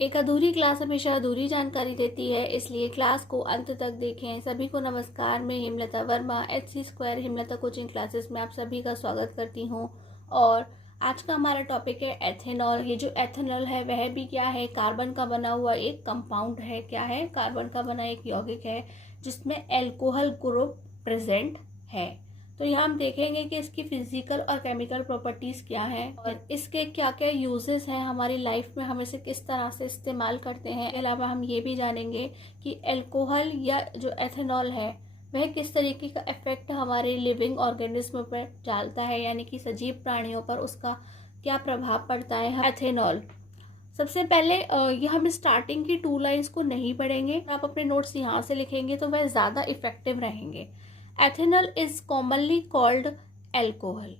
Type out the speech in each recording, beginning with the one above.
एक अधूरी क्लास हमेशा अधूरी जानकारी देती है, इसलिए क्लास को अंत तक देखें। सभी को नमस्कार। मैं Hemlata Verma HC² Hemlata coaching classes में आप सभी का स्वागत करती हूँ। और आज का हमारा टॉपिक है एथेनॉल। ये जो एथेनॉल है वह भी क्या है, कार्बन का बना हुआ एक कंपाउंड है। क्या है? कार्बन का बना एक यौगिक है जिसमें एल्कोहल ग्रुप प्रेजेंट है। तो यहाँ हम देखेंगे कि इसकी फिजिकल और केमिकल प्रॉपर्टीज क्या हैं और इसके क्या क्या यूजेस हैं हमारी लाइफ में, हम इसे किस तरह से इस्तेमाल करते हैं। इसके अलावा हम ये भी जानेंगे कि एल्कोहल या जो एथेनॉल है वह किस तरीके का इफेक्ट हमारे लिविंग ऑर्गेनिज्म पर डालता है, यानी कि सजीव प्राणियों पर उसका क्या प्रभाव पड़ता है। एथेनॉल सबसे पहले ये हम स्टार्टिंग की 2 लाइन्स को नहीं पढ़ेंगे, आप अपने नोट्स यहाँ से लिखेंगे तो वह ज़्यादा इफेक्टिव रहेंगे। Ethanol is commonly called alcohol.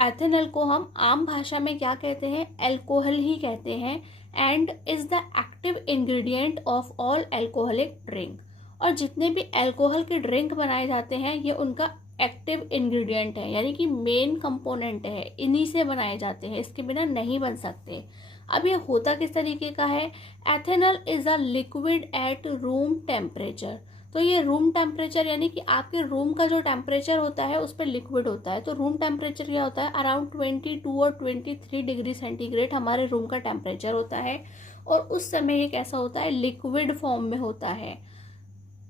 Ethanol को हम आम भाषा में क्या कहते हैं? एल्कोहल ही कहते हैं। And is the active ingredient of all alcoholic drink. और जितने भी एल्कोहल के ड्रिंक बनाए जाते हैं ये उनका एक्टिव इंग्रेडिएंट है, यानी कि मेन कंपोनेंट है, इन्हीं से बनाए जाते हैं, इसके बिना नहीं बन सकते। अब ये होता किस तरीके का है? Ethanol is a liquid at room temperature. तो ये रूम टेम्परेचर यानी कि आपके रूम का जो टेम्परेचर होता है उस पर लिक्विड होता है। तो रूम टेम्परेचर क्या होता है? अराउंड 22 और 23 डिग्री सेंटीग्रेड हमारे रूम का टेम्परेचर होता है। और उस समय ये कैसा होता है? लिक्विड फॉर्म में होता है।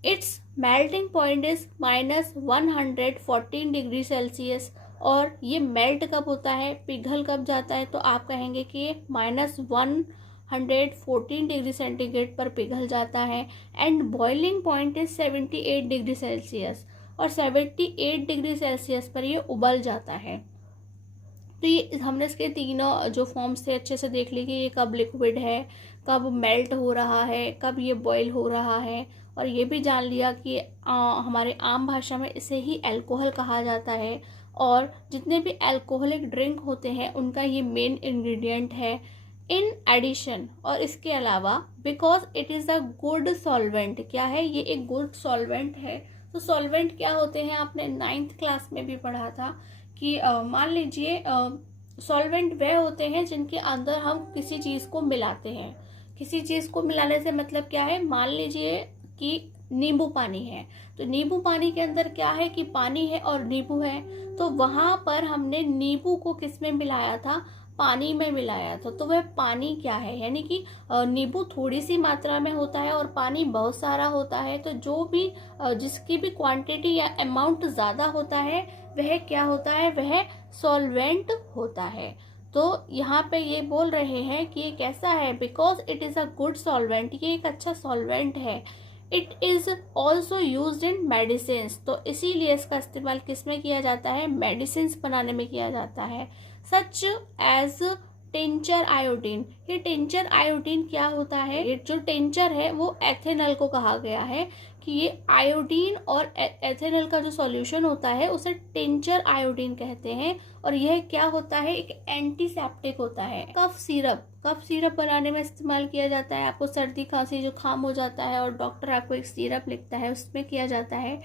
It's melting point is -114 degree Celsius. और ये मेल्ट कब होता है, पिघल कब जाता है? तो आप कहेंगे कि ये -114 डिग्री सेंटीग्रेड पर पिघल जाता है। And boiling point is 78 degree Celsius. और 78 डिग्री सेल्सियस पर ये उबल जाता है। तो ये हमने इसके तीनों जो फॉर्म्स थे अच्छे से देख ली कि ये कब लिक्विड है, कब मेल्ट हो रहा है, कब ये बॉयल हो रहा है। और ये भी जान लिया कि हमारे आम भाषा में इसे ही अल्कोहल कहा जाता है। और जितने भी अल्कोहलिक ड्रिंक होते हैं उनका ये मेन इंग्रेडिएंट है। इन एडिशन, और इसके अलावा, because it is a good solvent. क्या है? ये एक गुड सॉल्वेंट है। तो सॉल्वेंट क्या होते हैं? आपने 9th क्लास में भी पढ़ा था कि मान लीजिए सॉल्वेंट वह होते हैं जिनके अंदर हम किसी चीज़ को मिलाते हैं। किसी चीज़ को मिलाने से मतलब क्या है? मान लीजिए कि नींबू पानी है, तो नींबू पानी के अंदर क्या है कि पानी है और नींबू है। तो वहां पर हमने नींबू को किस में मिलाया था? पानी में मिलाया था। तो वह पानी क्या है? यानी कि नींबू थोड़ी सी मात्रा में होता है और पानी बहुत सारा होता है। तो जो भी जिसकी भी क्वांटिटी या अमाउंट ज़्यादा होता है वह क्या होता है? वह सॉल्वेंट होता है। तो यहाँ पे ये बोल रहे हैं कि ये कैसा है? Because it is a good solvent, ये एक अच्छा सॉल्वेंट है। It is also use in medicine. तो इसीलिए इसका इस्तेमाल किस में किया जाता है? मेडिसिन बनाने में किया जाता है। Such as tincture iodine. ये टिंचर आयोडीन क्या होता है? ये जो टिंचर है वो एथेनॉल को कहा गया है कि ये आयोडीन और एथेनॉल का जो सॉल्यूशन होता है उसे टिंचर आयोडीन कहते हैं। और यह क्या होता है? एक एंटीसेप्टिक होता है। कफ सिरप बनाने में इस्तेमाल किया जाता है। आपको सर्दी खांसी जुकाम हो जाता है और डॉक्टर आपको एक सिरप लिखता है, उसमें किया जाता है।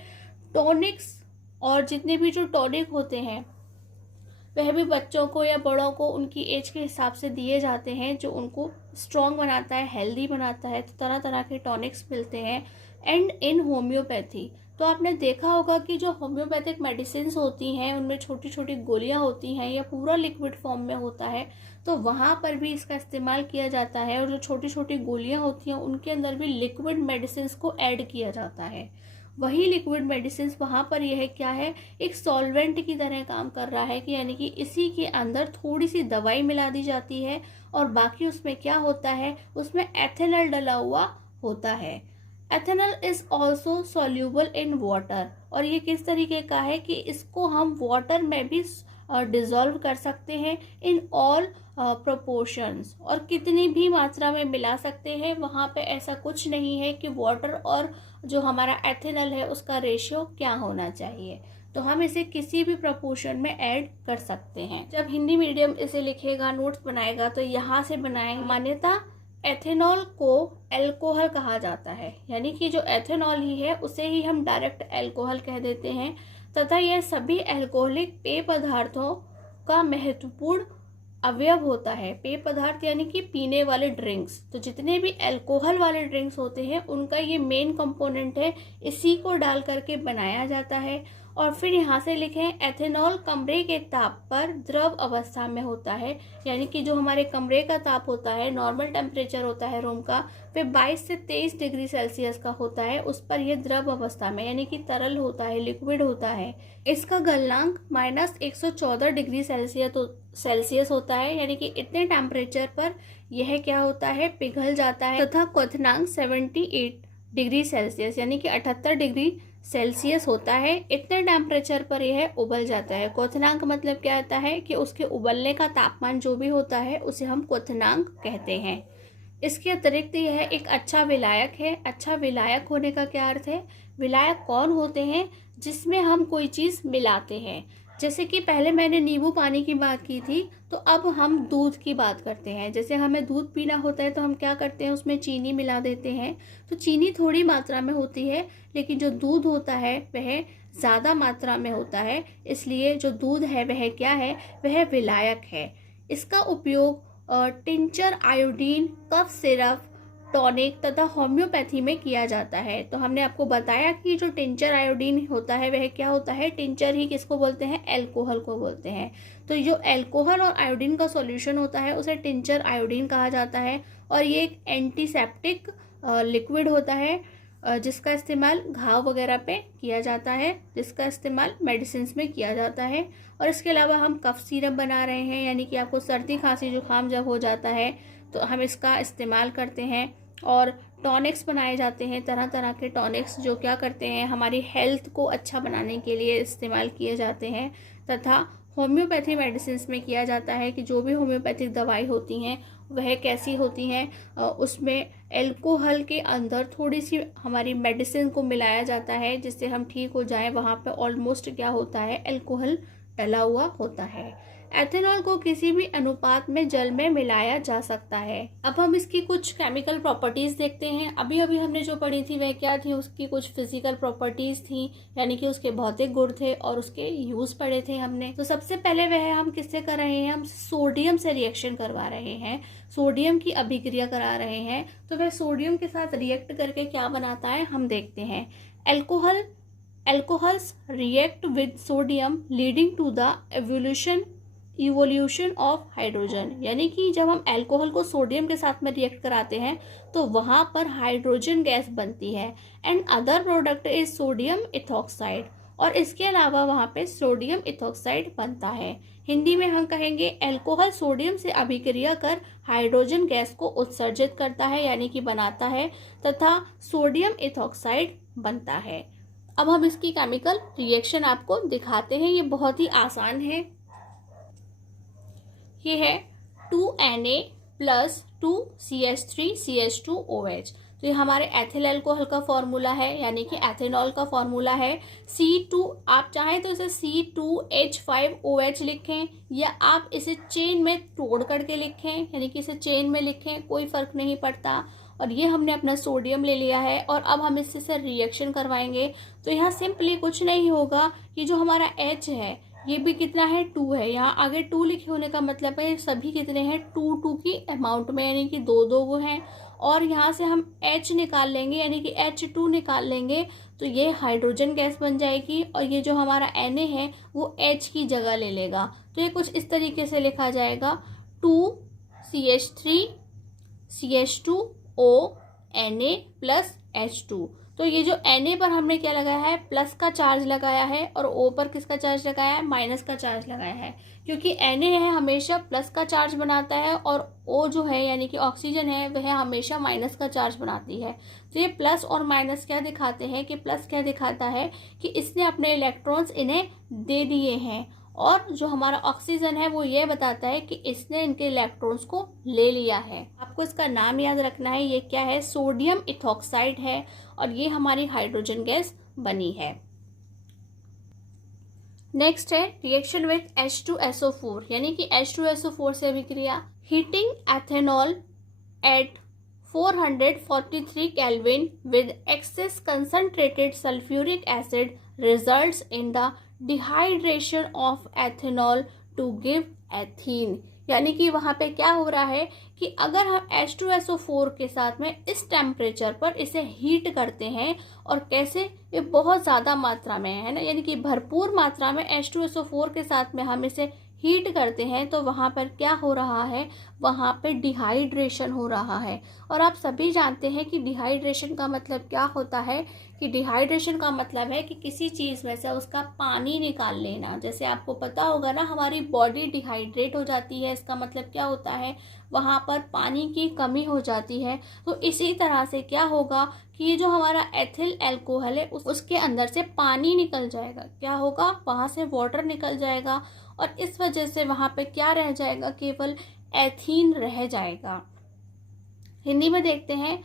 टॉनिक्स, और जितने भी जो टॉनिक होते हैं वह भी बच्चों को या बड़ों को उनकी एज के हिसाब से दिए जाते हैं, जो उनको स्ट्रॉन्ग बनाता है, हेल्दी बनाता है। तो तरह तरह के टॉनिक्स मिलते हैं। एंड इन होम्योपैथी, तो आपने देखा होगा कि जो होम्योपैथिक मेडिसिन होती हैं उनमें छोटी छोटी गोलियां होती हैं या पूरा लिक्विड फॉर्म में होता है। तो वहाँ पर भी इसका इस्तेमाल किया जाता है। और जो छोटी छोटी गोलियां होती हैं उनके अंदर भी लिक्विड मेडिसिन को ऐड किया जाता है। वही लिक्विड मेडिसिन वहाँ पर यह क्या है? एक सॉल्वेंट की तरह काम कर रहा है, कि यानी कि इसी के अंदर थोड़ी सी दवाई मिला दी जाती है और बाकी उसमें क्या होता है? उसमें एथेनॉल डला हुआ होता है। Ethanol is also soluble in water. और ये किस तरीके का है कि इसको हम वाटर में भी डिजोल्व कर सकते हैं इन ऑल प्रोपोर्शंस। और कितनी भी मात्रा में मिला सकते हैं, वहाँ पे ऐसा कुछ नहीं है कि वाटर और जो हमारा एथेनॉल है उसका रेशियो क्या होना चाहिए। तो हम इसे किसी भी प्रपोर्शन में ऐड कर सकते हैं। जब हिंदी मीडियम इसे लिखेगा, नोट्स बनाएगा, तो यहाँ से बनाएंगे। मान्यता, एथेनॉल को एल्कोहल कहा जाता है, यानी कि जो एथेनॉल ही है उसे ही हम डायरेक्ट एल्कोहल कह देते हैं। तथा यह सभी एल्कोहलिक पेय पदार्थों का महत्वपूर्ण अवयव होता है। पेय पदार्थ यानी कि पीने वाले ड्रिंक्स, तो जितने भी अल्कोहल वाले ड्रिंक्स होते हैं उनका ये मेन कंपोनेंट है, इसी को डाल करके बनाया जाता है। और फिर यहाँ से लिखें एथेनॉल कमरे के ताप पर द्रव अवस्था में होता है, यानी कि जो हमारे कमरे का ताप होता है, नॉर्मल टेम्परेचर होता है रूम का, फिर 22 से 23 डिग्री सेल्सियस का होता है, उस पर यह द्रव अवस्था में यानी कि तरल होता है, लिक्विड होता है। इसका गलनांक -114 डिग्री सेल्सियस होता है, यानी कि इतने टेम्परेचर पर यह क्या होता है, पिघल जाता है। तथा क्वथनांक 78 डिग्री सेल्सियस यानी कि 78 डिग्री सेल्सियस होता है। इतने टेम्परेचर पर यह उबल जाता है। क्वथनांक मतलब क्या होता है कि उसके उबलने का तापमान जो भी होता है उसे हम क्वथनांक कहते हैं। इसके अतिरिक्त यह एक अच्छा विलायक है। अच्छा विलायक होने का क्या अर्थ है? विलायक कौन होते हैं? जिसमें हम कोई चीज़ मिलाते हैं। जैसे कि पहले मैंने नींबू पानी की बात की थी, तो अब हम दूध की बात करते हैं। जैसे हमें दूध पीना होता है तो हम क्या करते हैं, उसमें चीनी मिला देते हैं। तो चीनी थोड़ी मात्रा में होती है, लेकिन जो दूध होता है वह ज़्यादा मात्रा में होता है। इसलिए जो दूध है वह क्या है, वह विलायक है। इसका उपयोग tincture, iodine, cough syrup, tonic तथा होम्योपैथी में किया जाता है। तो हमने आपको बताया कि जो टिंचर आयोडीन होता है वह क्या होता है, टिंचर ही किसको बोलते हैं, अल्कोहल को बोलते हैं। तो जो अल्कोहल और आयोडीन का सॉल्यूशन होता है उसे टिंचर आयोडीन कहा जाता है। और ये एक एंटीसेप्टिक लिक्विड होता है, जिसका इस्तेमाल घाव वगैरह पे किया जाता है, जिसका इस्तेमाल मेडिसिन में किया जाता है। और इसके अलावा हम कफ सिरप बना रहे हैं, यानी कि आपको सर्दी खांसी जुकाम जब हो जाता है तो हम इसका इस्तेमाल करते हैं। और टॉनिक्स बनाए जाते हैं, तरह तरह के टॉनिक्स जो क्या करते हैं, हमारी हेल्थ को अच्छा बनाने के लिए इस्तेमाल किए जाते हैं। तथा होम्योपैथी मेडिसिन में किया जाता है कि जो भी होम्योपैथिक दवाई होती हैं वह कैसी होती हैं, उसमें अल्कोहल के अंदर थोड़ी सी हमारी मेडिसिन को मिलाया जाता है जिससे हम ठीक हो जाएं। वहाँ पे ऑलमोस्ट क्या होता है, अल्कोहल डला हुआ होता है। एथेनॉल को किसी भी अनुपात में जल में मिलाया जा सकता है। अब हम इसकी कुछ केमिकल प्रॉपर्टीज देखते हैं। अभी अभी हमने जो पढ़ी थी वह क्या थी, उसकी कुछ फिजिकल प्रॉपर्टीज थी, यानी कि उसके भौतिक गुण थे और उसके यूज पढ़े थे हमने। तो सबसे पहले वह हम किससे कर रहे हैं, हम सोडियम से रिएक्शन करवा रहे हैं, सोडियम की अभिक्रिया करा रहे हैं। तो वह सोडियम के साथ रिएक्ट करके क्या बनाता है, हम देखते हैं। Alcohols react with sodium leading to the evolution of hydrogen, यानी कि जब हम अल्कोहल को सोडियम के साथ में रिएक्ट कराते हैं तो वहाँ पर हाइड्रोजन गैस बनती है। And other product is sodium ethoxide, और इसके अलावा वहाँ पे सोडियम इथॉक्साइड बनता है। हिंदी में हम कहेंगे अल्कोहल सोडियम से अभिक्रिया कर हाइड्रोजन गैस को उत्सर्जित करता है, यानी कि बनाता है, तथा सोडियम इथॉक्साइड बनता है। अब हम इसकी केमिकल रिएक्शन आपको दिखाते हैं, ये बहुत ही आसान है। ये है 2Na + 2CH3CH2OH। तो ये हमारे एथिल अल्कोहल का फॉर्मूला है, यानी कि एथेनॉल का फॉर्मूला है। C2, आप चाहें तो इसे C2H5OH लिखें, या आप इसे चेन में तोड़ करके लिखें, यानी कि इसे चेन में लिखें, कोई फर्क नहीं पड़ता। और ये हमने अपना सोडियम ले लिया है और अब हम इससे रिएक्शन करवाएंगे। तो यहाँ सिंपली कुछ नहीं होगा, ये जो हमारा H है ये भी कितना है, 2 है। यहाँ आगे 2 लिखे होने का मतलब है सभी कितने हैं, 2 की अमाउंट में, यानी कि 2 वो हैं। और यहाँ से हम H निकाल लेंगे, यानी कि H2 निकाल लेंगे, तो ये हाइड्रोजन गैस बन जाएगी। और ये जो हमारा Na है वो H की जगह ले लेगा। तो ये कुछ इस तरीके से लिखा जाएगा, 2CH3CH2O Na + H2। तो ये जो Na पर हमने क्या लगाया है, प्लस का चार्ज लगाया है, और O पर किसका चार्ज लगाया है, माइनस का चार्ज लगाया है। क्योंकि Na है हमेशा प्लस का चार्ज बनाता है, और O जो है यानी कि ऑक्सीजन है वह हमेशा माइनस का चार्ज बनाती है। तो ये प्लस और माइनस क्या दिखाते हैं, कि प्लस क्या दिखाता है कि इसने अपने इलेक्ट्रॉन्स इन्हें दे दिए हैं, और जो हमारा ऑक्सीजन है वो ये बताता है कि इसने इनके इलेक्ट्रॉन्स को ले लिया है। आपको इसका नाम याद रखना है, ये क्या है, सोडियम इथॉक्साइड है, और ये हमारी हाइड्रोजन गैस बनी है। नेक्स्ट है रिएक्शन विद H2SO4, यानी कि H2SO4 से अभिक्रिया। Heating ethanol at 443 kelvin with excess concentrated sulphuric acid results in the dehydration of ethanol to give ethene, यानी कि वहाँ पे क्या हो रहा है कि अगर हम H2SO4 के साथ में इस टेम्परेचर पर इसे हीट करते हैं, और कैसे, ये बहुत ज़्यादा मात्रा में है ना, यानी कि भरपूर मात्रा में H2SO4 के साथ में हम इसे हीट करते हैं, तो वहाँ पर क्या हो रहा है, वहाँ पे डिहाइड्रेशन हो रहा है। और आप सभी जानते हैं कि डिहाइड्रेशन का मतलब क्या होता है, कि डिहाइड्रेशन का मतलब है कि किसी चीज़ में से उसका पानी निकाल लेना। जैसे आपको पता होगा ना, हमारी बॉडी डिहाइड्रेट हो जाती है, इसका मतलब क्या होता है, वहाँ पर पानी की कमी हो जाती है। तो इसी तरह से क्या होगा कि ये जो हमारा एथिल अल्कोहल है उसके अंदर से पानी निकल जाएगा। क्या होगा, वहाँ से वाटर निकल जाएगा, और इस वजह से वहाँ पे क्या रह जाएगा, केवल एथीन रह जाएगा। हिंदी में देखते हैं,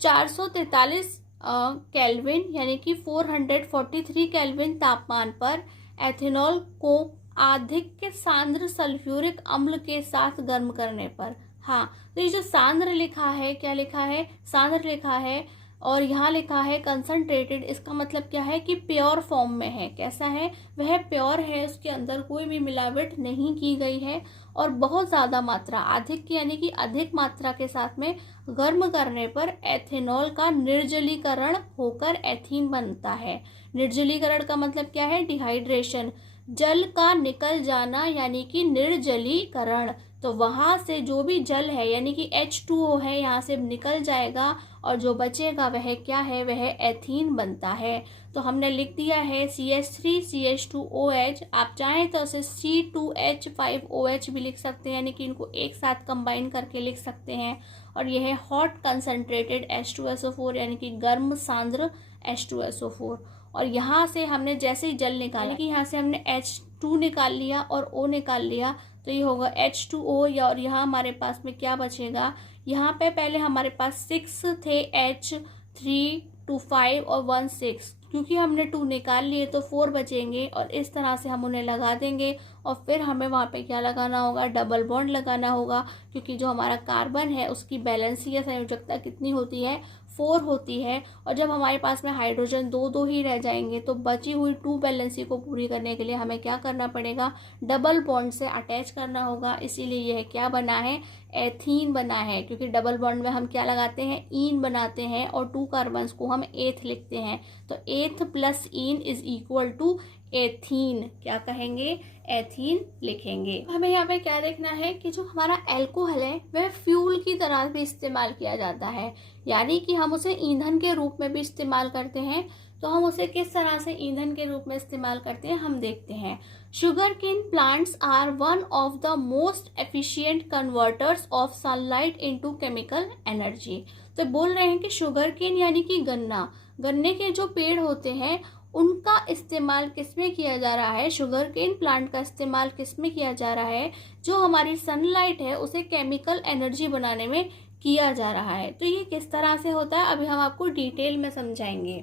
443 केल्विन यानी कि 443 केल्विन तापमान पर एथेनॉल को अधिक सांद्र सल्फ्यूरिक अम्ल के साथ गर्म करने पर। हाँ, तो ये जो सांद्र लिखा है, क्या लिखा है, सांद्र लिखा है, और यहाँ लिखा है कंसंट्रेटेड। इसका मतलब क्या है कि प्योर फॉर्म में है। कैसा है, वह प्योर है, उसके अंदर कोई भी मिलावट नहीं की गई है, और बहुत ज़्यादा मात्रा, अधिक यानी कि अधिक मात्रा के साथ में गर्म करने पर एथेनॉल का निर्जलीकरण होकर एथीन बनता है। निर्जलीकरण का मतलब क्या है, डिहाइड्रेशन, जल का निकल जाना यानी कि निर्जलीकरण। तो वहाँ से जो भी जल है यानी कि H2O है, यहाँ से निकल जाएगा, और जो बचेगा वह क्या है, वह एथीन बनता है। तो हमने लिख दिया है CH3CH2OH। आप चाहें तो उसे C2H5OH भी लिख सकते हैं, यानी कि इनको एक साथ कंबाइन करके लिख सकते हैं। और यह है हॉट कंसनट्रेटेड H2SO4 यानी कि गर्म सांद्र H2SO4। और यहाँ से हमने जैसे ही जल निकाला, कि यहाँ से हमने H2 निकाल लिया और O निकाल लिया, तो ये होगा H2O। या और यहाँ हमारे पास में क्या बचेगा, यहाँ पे पहले हमारे पास 6 थे, H3 2 5 और 1 6, क्योंकि हमने 2 निकाल लिए तो 4 बचेंगे, और इस तरह से हम उन्हें लगा देंगे। और फिर हमें वहाँ पे क्या लगाना होगा, डबल बॉन्ड लगाना होगा, क्योंकि जो हमारा कार्बन है उसकी बैलेंसी या संयोजकता कितनी होती है, 4 होती है। और जब हमारे पास में हाइड्रोजन दो ही रह जाएंगे, तो बची हुई 2 बैलेंसी को पूरी करने के लिए हमें क्या करना पड़ेगा, डबल बॉन्ड से अटैच करना होगा। इसीलिए यह क्या बना है, एथीन बना है, क्योंकि डबल बॉन्ड में हम क्या लगाते हैं, ईन बनाते हैं, और 2 कार्बन्स को हम एथ लिखते हैं। तो eth plus ene is equal to ethene. क्या कहेंगे, एथीन लिखेंगे। हमें यहाँ पे क्या देखना है कि जो हमारा अल्कोहल है वह फ्यूल की तरह भी इस्तेमाल किया जाता है, यानी कि हम उसे ईंधन के रूप में भी इस्तेमाल करते हैं। तो हम उसे किस तरह से ईंधन के रूप में इस्तेमाल करते हैं, हम देखते हैं। Sugarcane plants are one of the most efficient converters of sunlight into chemical energy. तो बोल रहे हैं कि शुगर केन यानी कि गन्ने के जो पेड़ होते हैं उनका इस्तेमाल किसमें किया जा रहा है, शुगर केन प्लांट का इस्तेमाल किसमें किया जा रहा है, जो हमारी सनलाइट है उसे केमिकल एनर्जी बनाने में किया जा रहा है। तो ये किस तरह से होता है, अभी हम आपको डिटेल में समझाएंगे।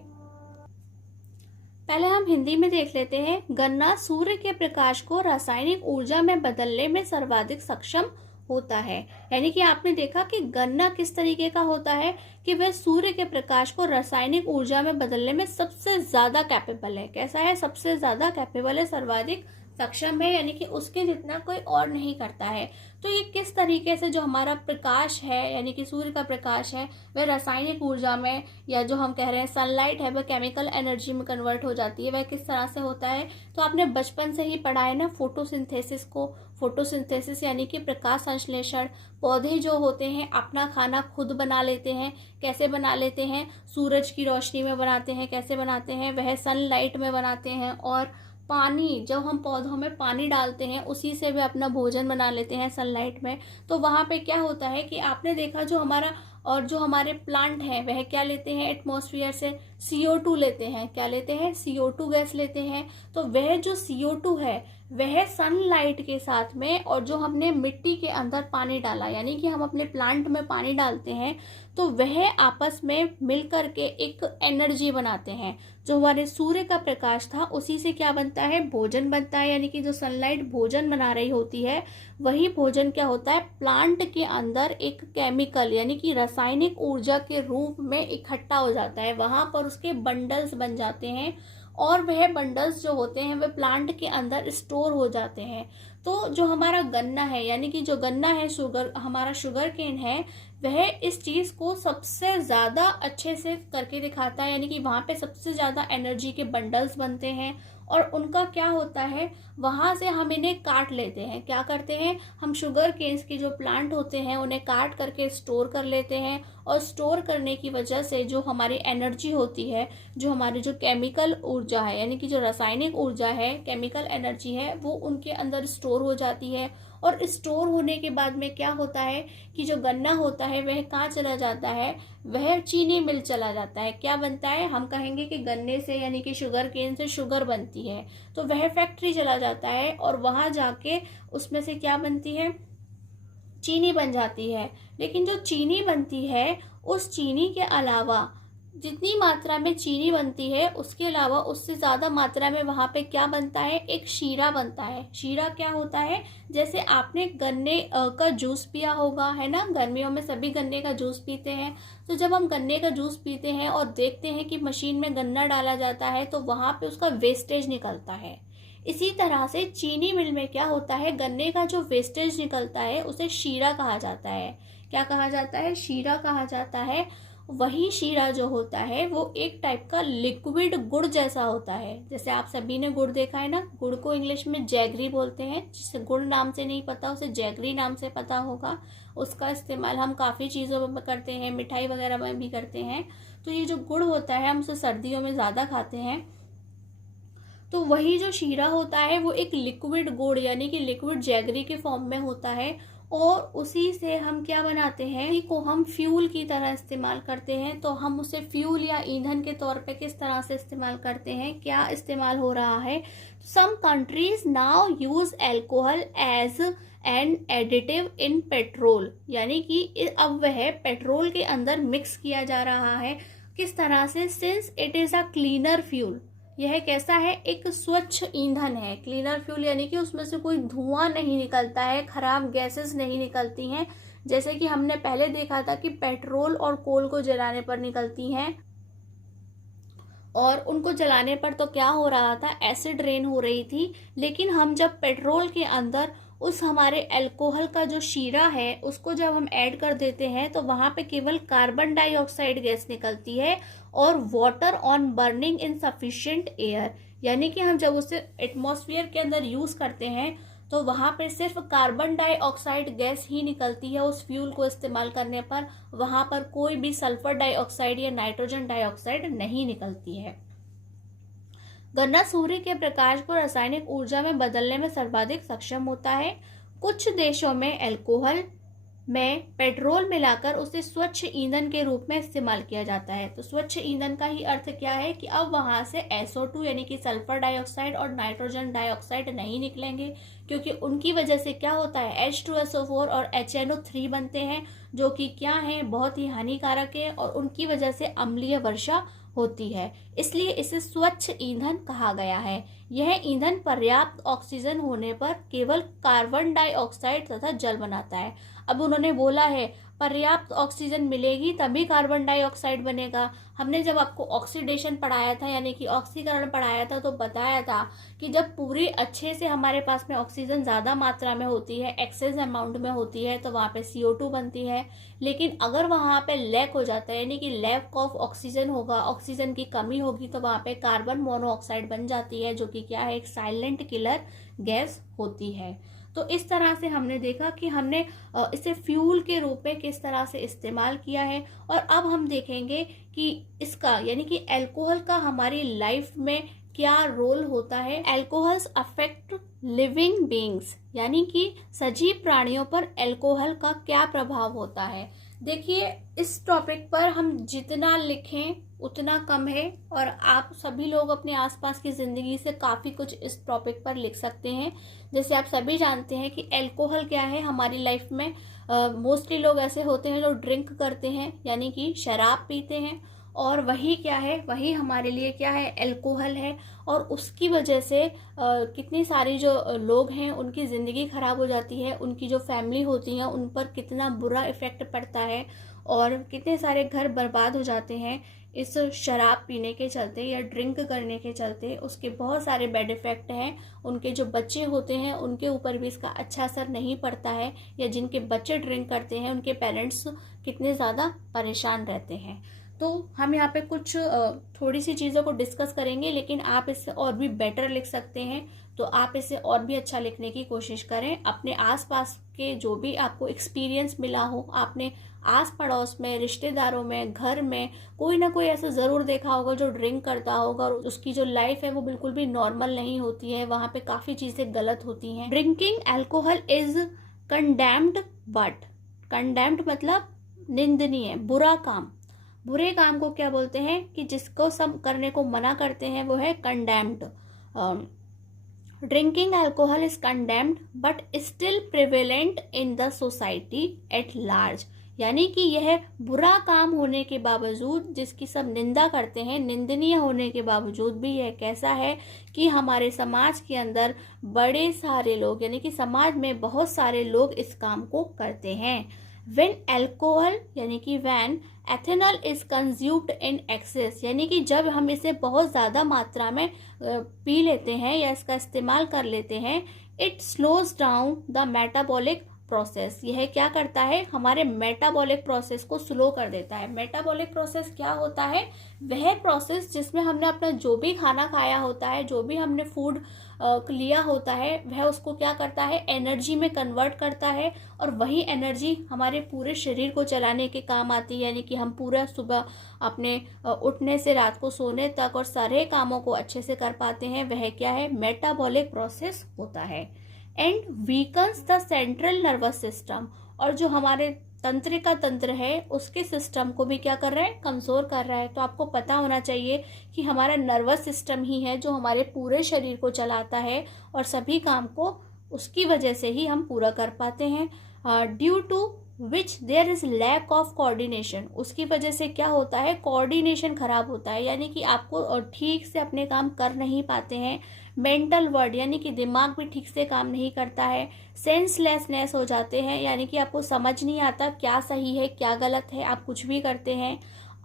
पहले हम हिंदी में देख लेते हैं। गन्ना सूर्य के प्रकाश को रासायनिक ऊर्जा में बदलने में सर्वाधिक सक्षम होता है। यानी कि आपने देखा कि गन्ना किस तरीके का होता है कि वह सूर्य के प्रकाश को रासायनिक ऊर्जा में बदलने में सबसे ज्यादा कैपेबल है। कैसा है, सबसे ज्यादा कैपेबल है, सर्वाधिक सक्षम है, यानी कि उसके जितना कोई और नहीं करता है। तो ये किस तरीके से जो हमारा प्रकाश है यानी कि सूर्य का प्रकाश है वह रासायनिक ऊर्जा में, या जो हम कह रहे हैं सनलाइट है वह केमिकल एनर्जी में कन्वर्ट हो जाती है, वह किस तरह से होता है। तो आपने बचपन से ही पढ़ा है ना फोटोसिंथेसिस को। फोटोसिंथेसिस यानी कि प्रकाश संश्लेषण। पौधे जो होते हैं अपना खाना खुद बना लेते हैं। कैसे बना लेते हैं, सूरज की रोशनी में बनाते हैं। कैसे बनाते हैं, वह सनलाइट में बनाते हैं। और पानी, जब हम पौधों में पानी डालते हैं उसी से वे अपना भोजन बना लेते हैं सनलाइट में। तो वहाँ पे क्या होता है कि आपने देखा जो हमारा और जो हमारे प्लांट हैं वह क्या लेते हैं, एटमॉस्फेयर से CO2 लेते हैं। क्या लेते हैं, CO2 गैस लेते हैं। तो वह जो CO2 है वह सनलाइट के साथ में, और जो हमने मिट्टी के अंदर पानी डाला यानी कि हम अपने प्लांट में पानी डालते हैं, तो वह आपस में मिलकर के एक एनर्जी बनाते हैं। जो हमारे सूर्य का प्रकाश था उसी से क्या बनता है, भोजन बनता है। यानी कि जो सनलाइट भोजन बना रही होती है वही भोजन क्या होता है, प्लांट के अंदर एक केमिकल यानी कि रासायनिक ऊर्जा के रूप में इकट्ठा हो जाता है। वहां पर उसके बंडल्स बन जाते हैं, और वह बंडल्स जो होते हैं वह प्लांट के अंदर स्टोर हो जाते हैं। तो जो हमारा गन्ना है, यानी कि जो गन्ना है, शुगर, हमारा शुगर केन है, वह इस चीज़ को सबसे ज़्यादा अच्छे से करके दिखाता है, यानी कि वहाँ पे सबसे ज़्यादा एनर्जी के बंडल्स बनते हैं। और उनका क्या होता है, वहाँ से हम इन्हें काट लेते हैं। क्या करते हैं, हम शुगर केन्स के जो प्लांट होते हैं उन्हें काट करके स्टोर कर लेते हैं, और स्टोर करने की वजह से जो हमारी एनर्जी होती है, जो हमारी जो केमिकल ऊर्जा है, यानी कि जो रासायनिक ऊर्जा है, केमिकल एनर्जी है, वो उनके अंदर स्टोर हो जाती है। और स्टोर होने के बाद में क्या होता है कि जो गन्ना होता है वह कहाँ चला जाता है, वह चीनी मिल चला जाता है। क्या बनता है, हम कहेंगे कि गन्ने से, यानी कि शुगर केन से शुगर बनती है, तो वह फैक्ट्री चला जाता है और वहाँ जाके उसमें से क्या बनती है, चीनी बन जाती है। लेकिन जो चीनी बनती है, उस चीनी के अलावा जितनी मात्रा में चीनी बनती है, उसके अलावा उससे ज़्यादा मात्रा में वहाँ पे क्या बनता है, एक शीरा बनता है। शीरा क्या होता है, जैसे आपने गन्ने का जूस पिया होगा, है ना, गर्मियों में सभी गन्ने का जूस पीते हैं। तो जब हम गन्ने का जूस पीते हैं और देखते हैं कि मशीन में गन्ना डाला जाता है, तो वहाँ पे उसका वेस्टेज निकलता है। इसी तरह से चीनी मिल में क्या होता है, गन्ने का जो वेस्टेज निकलता है उसे शीरा कहा जाता है। क्या कहा जाता है, शीरा कहा जाता है। वही शीरा जो होता है वो एक टाइप का लिक्विड गुड़ जैसा होता है। जैसे आप सभी ने गुड़ देखा है ना, गुड़ को इंग्लिश में जैगरी बोलते हैं। जिसे गुड़ नाम से नहीं पता उसे जैगरी नाम से पता होगा। उसका इस्तेमाल हम काफ़ी चीज़ों में करते हैं, मिठाई वगैरह में भी करते हैं। तो ये जो गुड़ होता है हम उसे सर्दियों में ज़्यादा खाते हैं। तो वही जो शीरा होता है वो एक लिक्विड गुड़, यानी कि लिक्विड जैगरी के फॉर्म में होता है। और उसी से हम क्या बनाते हैं, इसी को हम फ्यूल की तरह इस्तेमाल करते हैं। तो हम उसे फ्यूल या ईंधन के तौर पे किस तरह से इस्तेमाल करते हैं, क्या इस्तेमाल हो रहा है। Some countries now use alcohol as an additive in petrol, यानी कि अब वह पेट्रोल के अंदर मिक्स किया जा रहा है। किस तरह से, since it is a cleaner fuel, यह कैसा है, एक स्वच्छ ईंधन है। क्लीनर फ्यूल यानी कि उसमें से कोई धुआं नहीं निकलता है, खराब गैसेस नहीं निकलती हैं, जैसे कि हमने पहले देखा था कि पेट्रोल और कोल को जलाने पर निकलती हैं। और उनको जलाने पर तो क्या हो रहा था, एसिड रेन हो रही थी। लेकिन हम जब पेट्रोल के अंदर उस हमारे अल्कोहल का जो शीरा है उसको जब हम ऐड कर देते हैं, तो वहाँ पे केवल कार्बन डाइऑक्साइड गैस निकलती है और water on burning in sufficient air, यानी कि हम जब उसे एटमॉस्फेयर के अंदर यूज करते हैं तो वहाँ पे सिर्फ कार्बन डाइऑक्साइड गैस ही निकलती है उस फ्यूल को इस्तेमाल करने पर। वहाँ पर कोई भी सल्फर डाइऑक्साइड या नाइट्रोजन डाइऑक्साइड नहीं निकलती है। गन्ना सूर्य के प्रकाश को रासायनिक ऊर्जा में बदलने में सर्वाधिक सक्षम होता है। कुछ देशों में अल्कोहल में पेट्रोल मिलाकर उसे स्वच्छ ईंधन के रूप में इस्तेमाल किया जाता है। तो स्वच्छ ईंधन का ही अर्थ क्या है कि अब वहां से SO2 यानी कि सल्फर डाइऑक्साइड और नाइट्रोजन डाइऑक्साइड नहीं निकलेंगे, क्योंकि उनकी वजह से क्या होता है, H2SO4 और HNO3 बनते हैं, जो कि क्या है, बहुत ही हानिकारक है और उनकी वजह से अम्लीय वर्षा होती है। इसलिए इसे स्वच्छ ईंधन कहा गया है। यह ईंधन पर्याप्त ऑक्सीजन होने पर केवल कार्बन डाइऑक्साइड तथा जल बनाता है। अब उन्होंने बोला है पर्याप्त ऑक्सीजन मिलेगी तभी कार्बन डाइऑक्साइड बनेगा। हमने जब आपको ऑक्सीडेशन पढ़ाया था, यानी कि ऑक्सीकरण पढ़ाया था, तो बताया था कि जब पूरी अच्छे से हमारे पास में ऑक्सीजन ज़्यादा मात्रा में होती है, एक्सेस अमाउंट में होती है, तो वहाँ पे CO2 बनती है। लेकिन अगर वहाँ पे लैक हो जाता है, यानी कि लैक ऑफ ऑक्सीजन होगा, ऑक्सीजन की कमी होगी, तो वहाँ पे कार्बन मोनोऑक्साइड बन जाती है, जो कि क्या है, एक साइलेंट किलर गैस होती है। तो इस तरह से हमने देखा कि हमने इसे फ्यूल के रूप में किस तरह से इस्तेमाल किया है। और अब हम देखेंगे कि इसका, यानी कि अल्कोहल का हमारी लाइफ में क्या रोल होता है। अल्कोहल्स अफेक्ट लिविंग बीइंग्स, यानी कि सजीव प्राणियों पर अल्कोहल का क्या प्रभाव होता है। देखिए, इस टॉपिक पर हम जितना लिखें उतना कम है, और आप सभी लोग अपने आसपास की ज़िंदगी से काफ़ी कुछ इस टॉपिक पर लिख सकते हैं। जैसे आप सभी जानते हैं कि अल्कोहल क्या है हमारी लाइफ में। मोस्टली लोग ऐसे होते हैं जो ड्रिंक करते हैं, यानी कि शराब पीते हैं, और वही क्या है, वही हमारे लिए क्या है, अल्कोहल है। और उसकी वजह से कितनी सारी जो लोग हैं उनकी ज़िंदगी ख़राब हो जाती है, उनकी जो फैमिली होती है उन पर कितना बुरा इफ़ेक्ट पड़ता है, और कितने सारे घर बर्बाद हो जाते हैं इस शराब पीने के चलते या ड्रिंक करने के चलते। उसके बहुत सारे बैड इफ़ेक्ट हैं। उनके जो बच्चे होते हैं उनके ऊपर भी इसका अच्छा असर नहीं पड़ता है, या जिनके बच्चे ड्रिंक करते हैं उनके पेरेंट्स कितने ज़्यादा परेशान रहते हैं। तो हम यहाँ पे कुछ थोड़ी सी चीज़ों को डिस्कस करेंगे, लेकिन आप इससे और भी बेटर लिख सकते हैं। तो आप इसे और भी अच्छा लिखने की कोशिश करें। अपने आसपास के जो भी आपको एक्सपीरियंस मिला हो, आपने आस पड़ोस में, रिश्तेदारों में, घर में कोई ना कोई ऐसा ज़रूर देखा होगा जो ड्रिंक करता होगा और उसकी जो लाइफ है वो बिल्कुल भी नॉर्मल नहीं होती है, वहाँ पे काफ़ी चीज़ें गलत होती हैं। Drinking alcohol is condemned, but condemned मतलब निंदनीय, बुरा काम। बुरे काम को क्या बोलते हैं कि जिसको सब करने को मना करते हैं वो है condemned. Drinking alcohol is condemned but still prevalent in the society at large, यानी कि यह बुरा काम होने के बावजूद, जिसकी सब निंदा करते हैं, निंदनीय होने के बावजूद भी यह कैसा है कि हमारे समाज के अंदर बड़े सारे लोग, यानी कि समाज में बहुत सारे लोग इस काम को करते हैं। When alcohol यानी कि when ethanol is consumed in excess, यानी कि जब हम इसे बहुत ज़्यादा मात्रा में पी लेते हैं या इसका इस्तेमाल कर लेते हैं, it slows down the metabolic process. यह क्या करता है, हमारे मेटाबॉलिक प्रोसेस को स्लो कर देता है। मेटाबॉलिक प्रोसेस क्या होता है, वह प्रोसेस जिसमें हमने अपना जो भी खाना खाया होता है, जो भी हमने फूड लिया होता है, वह उसको क्या करता है, एनर्जी में कन्वर्ट करता है, और वही एनर्जी हमारे पूरे शरीर को चलाने के काम आती है। यानी कि हम पूरा सुबह अपने उठने से रात को सोने तक और सारे कामों को अच्छे से कर पाते हैं। वह क्या है, मेटाबॉलिक प्रोसेस होता है। And weakens the central nervous system, और जो हमारे तंत्रिका तंत्र है उसके सिस्टम को भी क्या कर रहा है, कमज़ोर कर रहा है। तो आपको पता होना चाहिए कि हमारा नर्वस सिस्टम ही है जो हमारे पूरे शरीर को चलाता है, और सभी काम को उसकी वजह से ही हम पूरा कर पाते हैं। Due to which there is lack of coordination, उसकी वजह से क्या होता है, कोऑर्डिनेशन खराब होता है, यानी कि आपको ठीक से अपने काम कर नहीं पाते हैं। मेंटल वर्ड, यानी कि दिमाग भी ठीक से काम नहीं करता है। सेंसलेसनेस हो जाते हैं, यानी कि आपको समझ नहीं आता क्या सही है क्या गलत है, आप कुछ भी करते हैं।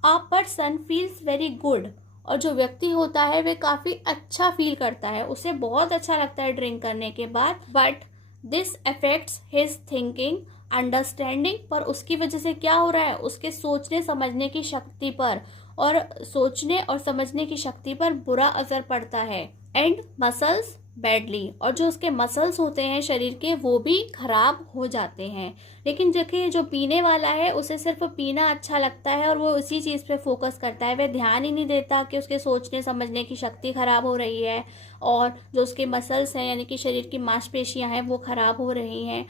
A person feels very good, और जो व्यक्ति होता है वह काफ़ी अच्छा फील करता है, उसे बहुत अच्छा लगता है ड्रिंक करने के बाद। But this affects his thinking understanding, पर उसकी वजह से क्या हो रहा है, उसके सोचने समझने की शक्ति पर, और सोचने और समझने की शक्ति पर बुरा असर पड़ता है। एंड मसल्स बैडली, और जो उसके मसल्स होते हैं शरीर के वो भी खराब हो जाते हैं। लेकिन देखिए जो पीने वाला है उसे सिर्फ पीना अच्छा लगता है और वो उसी चीज़ पे फोकस करता है, वह ध्यान ही नहीं देता कि उसके सोचने समझने की शक्ति खराब हो रही है, और जो उसके मसल्स हैं यानी कि शरीर की मांसपेशियां हैं वो खराब हो रही हैं।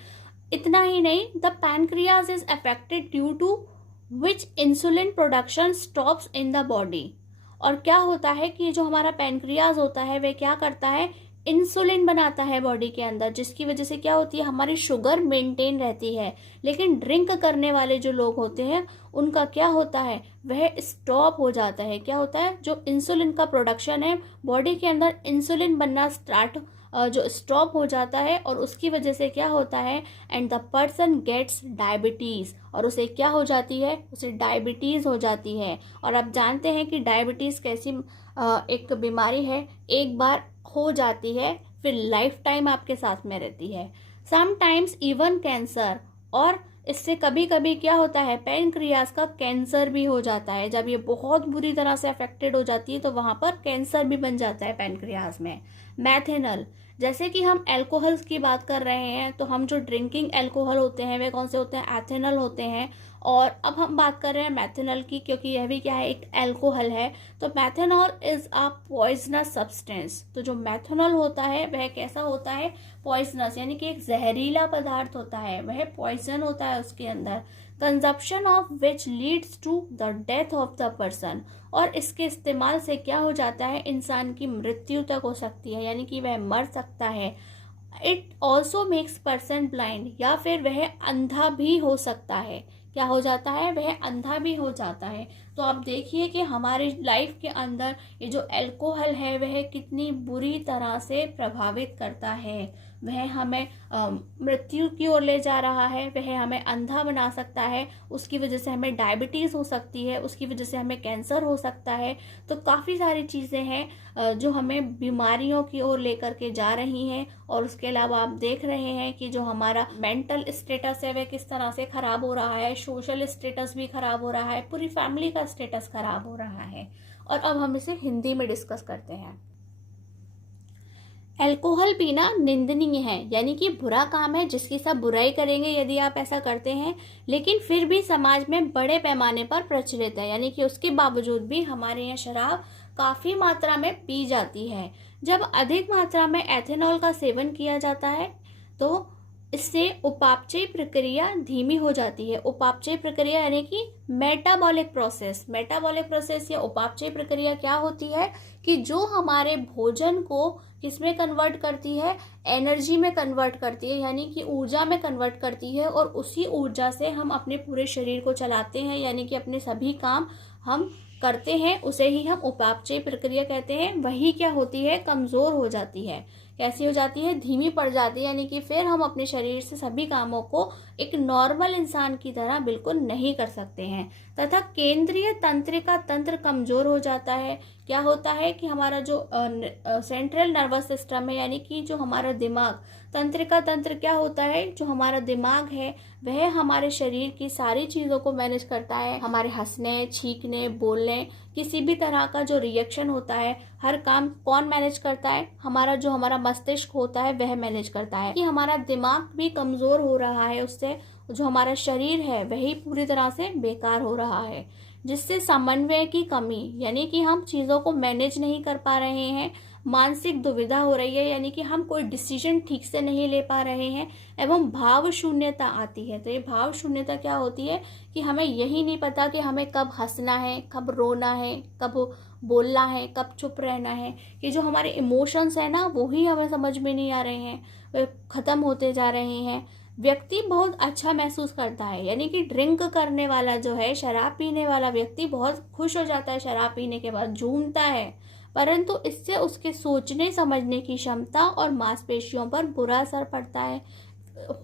इतना ही नहीं, the pancreas is affected due to which insulin production stops in the body. और क्या होता है कि जो हमारा पैनक्रियाज होता है वह क्या करता है, इंसुलिन बनाता है बॉडी के अंदर, जिसकी वजह से क्या होती है, हमारी शुगर मेंटेन रहती है। लेकिन ड्रिंक करने वाले जो लोग होते हैं उनका क्या होता है, वह स्टॉप हो जाता है। क्या होता है, जो इंसुलिन का प्रोडक्शन है बॉडी के अंदर, इंसुलिन बनना जो स्टॉप हो जाता है, और उसकी वजह से क्या होता है, and the person gets diabetes, और उसे क्या हो जाती है, उसे डायबिटीज़ हो जाती है। और आप जानते हैं कि डायबिटीज़ कैसी एक बीमारी है, एक बार हो जाती है फिर लाइफ टाइम आपके साथ में रहती है। समटाइम्स इवन कैंसर, और इससे कभी कभी क्या होता है, पैनक्रियाज का कैंसर भी हो जाता है। जब ये बहुत बुरी तरह से अफेक्टेड हो जाती है तो वहाँ पर कैंसर भी बन जाता है पैनक्रियाज में। मैथेनॉल, जैसे कि हम एल्कोहल्स की बात कर रहे हैं तो हम जो ड्रिंकिंग एल्कोहल होते हैं वे कौन से होते हैं, एथेनॉल होते हैं। और अब हम बात कर रहे हैं मैथेनॉल की, क्योंकि यह भी क्या है, एक एल्कोहल है। तो methanol is a poisonous substance. तो जो मैथेनॉल होता है वह कैसा होता है, पॉइजनस, यानी कि एक जहरीला पदार्थ होता है, वह पॉइजन होता है उसके अंदर। Consumption of which leads to the death of the person, और इसके इस्तेमाल से क्या हो जाता है, इंसान की मृत्यु तक हो सकती है, यानी कि वह मर सकता है। It also makes person blind, या फिर वह अंधा भी हो सकता है। क्या हो जाता है, वह अंधा भी हो जाता है। तो आप देखिए कि हमारे लाइफ के अंदर ये जो अल्कोहल है वह कितनी बुरी तरह से प्रभावित करता है। वह हमें मृत्यु की ओर ले जा रहा है, वह हमें अंधा बना सकता है, उसकी वजह से हमें डायबिटीज़ हो सकती है, उसकी वजह से हमें कैंसर हो सकता है। तो काफ़ी सारी चीज़ें हैं जो हमें बीमारियों की ओर लेकर के जा रही हैं। और उसके अलावा आप देख रहे हैं कि जो हमारा मेंटल स्टेटस है वह किस तरह से ख़राब हो रहा है, सोशल स्टेटस भी ख़राब हो रहा है, पूरी फैमिली का स्टेटस ख़राब हो रहा है। और अब हम इसे हिंदी में डिस्कस करते हैं। अल्कोहल पीना निंदनीय है, यानी कि बुरा काम है जिसकी सब बुराई करेंगे यदि आप ऐसा करते हैं, लेकिन फिर भी समाज में बड़े पैमाने पर प्रचलित है, यानी कि उसके बावजूद भी हमारे यहाँ शराब काफ़ी मात्रा में पी जाती है। जब अधिक मात्रा में एथेनॉल का सेवन किया जाता है तो इससे उपापचय प्रक्रिया धीमी हो जाती है। उपापचय प्रक्रिया यानी कि मेटाबॉलिक प्रोसेस या उपापचय प्रक्रिया क्या होती है कि जो हमारे भोजन को किसमें कन्वर्ट करती है, एनर्जी में कन्वर्ट करती है, यानी कि ऊर्जा में कन्वर्ट करती है। और उसी ऊर्जा से हम अपने पूरे शरीर को चलाते हैं, यानी कि अपने सभी काम हम करते हैं, उसे ही हम उपापचय प्रक्रिया कहते हैं। वही क्या होती है, कमज़ोर हो जाती है। कैसी हो जाती है, धीमी पड़ जाती है, यानी कि फिर हम अपने शरीर से सभी कामों को एक नॉर्मल इंसान की तरह बिल्कुल नहीं कर सकते हैं। तथा केंद्रीय तंत्रिका तंत्र कमज़ोर हो जाता है। क्या होता है कि हमारा जो सेंट्रल नर्वस सिस्टम है, यानी कि जो हमारा दिमाग, तंत्रिका तंत्र क्या होता है, जो हमारा दिमाग है वह हमारे शरीर की सारी चीज़ों को मैनेज करता है। हमारे हंसने, छींकने, बोलने, किसी भी तरह का जो रिएक्शन होता है, हर काम कौन मैनेज करता है, हमारा मस्तिष्क होता है वह मैनेज करता है। कि हमारा दिमाग भी कमज़ोर हो रहा है, उससे जो हमारा शरीर है वही पूरी तरह से बेकार हो रहा है, जिससे समन्वय की कमी, यानी कि हम चीज़ों को मैनेज नहीं कर पा रहे हैं, मानसिक दुविधा हो रही है, यानी कि हम कोई डिसीजन ठीक से नहीं ले पा रहे हैं, एवं भाव शून्यता आती है। तो ये भाव शून्यता क्या होती है कि हमें यही नहीं पता कि हमें कब हंसना है, कब रोना है, कब बोलना है, कब चुप रहना है। कि जो हमारे इमोशंस है ना, वो ही हमें समझ में नहीं आ रहे हैं, वे ख़त्म होते जा रहे हैं। व्यक्ति बहुत अच्छा महसूस करता है, यानी कि ड्रिंक करने वाला जो है, शराब पीने वाला व्यक्ति बहुत खुश हो जाता है, शराब पीने के बाद झूमता है, परंतु इससे उसके सोचने समझने की क्षमता और मांसपेशियों पर बुरा असर पड़ता है।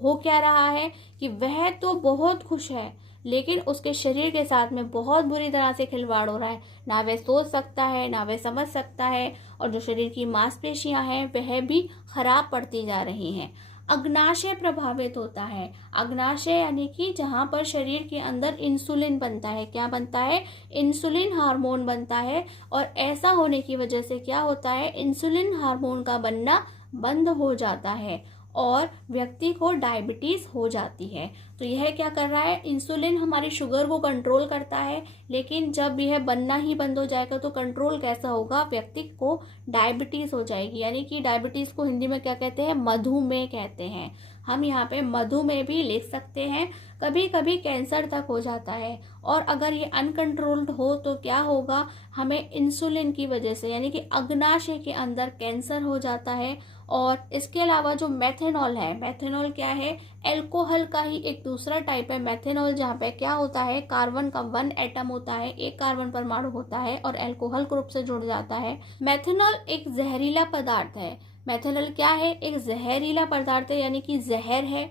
हो क्या रहा है कि वह तो बहुत खुश है, लेकिन उसके शरीर के साथ में बहुत बुरी तरह से खिलवाड़ हो रहा है। ना वह सोच सकता है, ना वह समझ सकता है, और जो शरीर की मांसपेशियां हैं वह भी खराब पड़ती जा रही हैं। अग्नाशय प्रभावित होता है। अग्नाशय यानी कि जहाँ पर शरीर के अंदर इंसुलिन बनता है। क्या बनता है, इंसुलिन हार्मोन बनता है। और ऐसा होने की वजह से क्या होता है, इंसुलिन हार्मोन का बनना बंद हो जाता है और व्यक्ति को डायबिटीज़ हो जाती है। तो यह क्या कर रहा है, इंसुलिन हमारी शुगर को कंट्रोल करता है, लेकिन जब यह बनना ही बंद हो जाएगा तो कंट्रोल कैसा होगा, व्यक्ति को डायबिटीज़ हो जाएगी। यानी कि डायबिटीज़ को हिंदी में क्या कहते हैं, मधुमेह कहते हैं। हम यहाँ पे मधुमेह भी लिख सकते हैं। कभी कभी कैंसर तक हो जाता है, और अगर ये अनकंट्रोल्ड हो तो क्या होगा, हमें इंसुलिन की वजह से, यानी कि अग्नाशय के अंदर कैंसर हो जाता है। और इसके अलावा जो मेथेनॉल है, मेथेनॉल क्या है, एल्कोहल का ही एक दूसरा टाइप है मेथेनॉल, जहाँ पे क्या होता है, कार्बन का 1 एटम होता है, एक कार्बन परमाणु होता है और एल्कोहल ग्रुप से जुड़ जाता है। मेथेनॉल एक जहरीला पदार्थ है। मेथेनॉल क्या है, एक जहरीला पदार्थ है, यानी कि जहर है,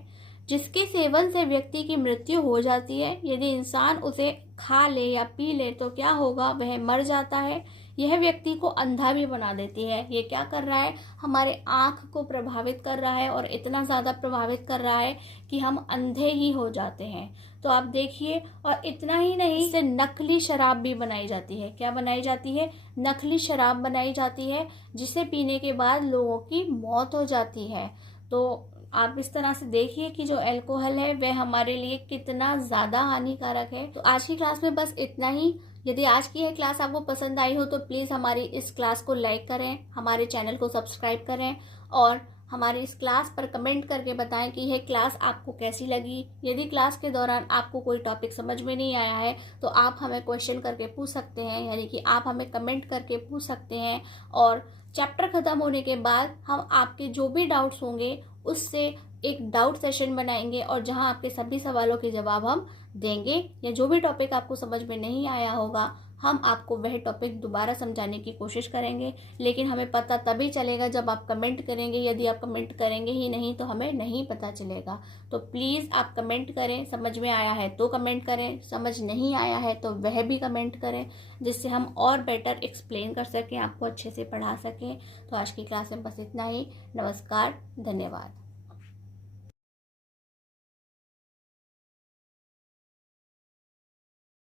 जिसके सेवन से व्यक्ति की मृत्यु हो जाती है। यदि इंसान उसे खा ले या पी ले तो क्या होगा, वह मर जाता है। यह व्यक्ति को अंधा भी बना देती है। ये क्या कर रहा है, हमारे आँख को प्रभावित कर रहा है, और इतना ज़्यादा प्रभावित कर रहा है कि हम अंधे ही हो जाते हैं। तो आप देखिए, और इतना ही नहीं, इससे नकली शराब भी बनाई जाती है। क्या बनाई जाती है, नकली शराब बनाई जाती है, जिसे पीने के बाद लोगों की मौत हो जाती है। तो आप इस तरह से देखिए कि जो अल्कोहल है वह हमारे लिए कितना ज़्यादा हानिकारक है। तो आज की क्लास में बस इतना ही। यदि आज की यह क्लास आपको पसंद आई हो तो प्लीज़ हमारी इस क्लास को लाइक करें, हमारे चैनल को सब्सक्राइब करें, और हमारी इस क्लास पर कमेंट करके बताएं कि यह क्लास आपको कैसी लगी। यदि क्लास के दौरान आपको कोई टॉपिक समझ में नहीं आया है तो आप हमें क्वेश्चन करके पूछ सकते हैं, यानी कि आप हमें कमेंट करके पूछ सकते हैं। और चैप्टर ख़त्म होने के बाद हम आपके जो भी डाउट्स होंगे उससे एक डाउट सेशन बनाएंगे और जहां आपके सभी सवालों के जवाब हम देंगे, या जो भी टॉपिक आपको समझ में नहीं आया होगा हम आपको वह टॉपिक दोबारा समझाने की कोशिश करेंगे। लेकिन हमें पता तभी चलेगा जब आप कमेंट करेंगे। यदि आप कमेंट करेंगे ही नहीं तो हमें नहीं पता चलेगा। तो प्लीज़ आप कमेंट करें, समझ में आया है तो कमेंट करें, समझ नहीं आया है तो वह भी कमेंट करें, जिससे हम और बेटर एक्सप्लेन कर सकें, आपको अच्छे से पढ़ा सकें। तो आज की क्लास में बस इतना ही। नमस्कार, धन्यवाद।